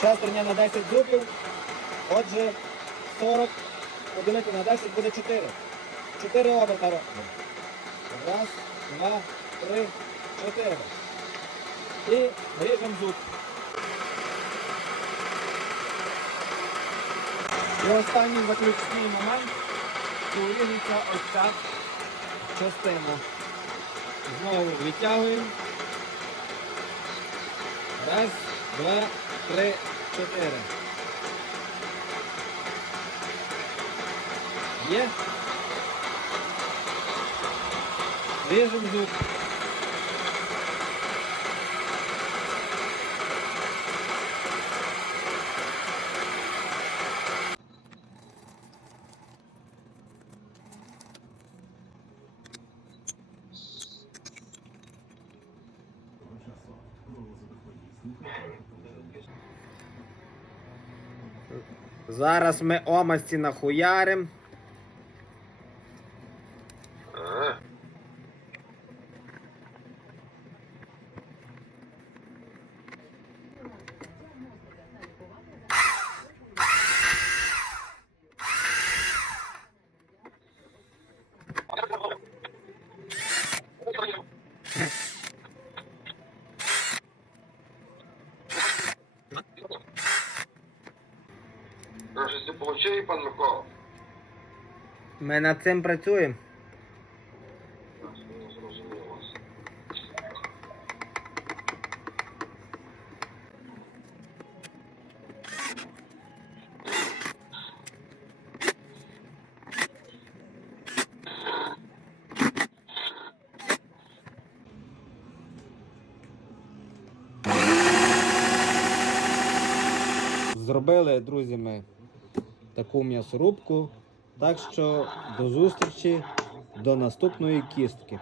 Шестерня на 10 зубів. Отже, 40 поділити на 10 буде 4. 4 оберта робимо. Раз, два, три, чотири. І ріжемо зуб. І останній заключний момент, що урізується ось ця частина. Знову відтягуємо. Раз, два, три, чотири. Є. Ріжемо зуб. Зараз ми омасті нахуярим. Не получає, пан Микола? Ми над цим працюємо. Зробили, друзі, ми таку м'ясорубку. Так що до зустрічі, до наступної кістки.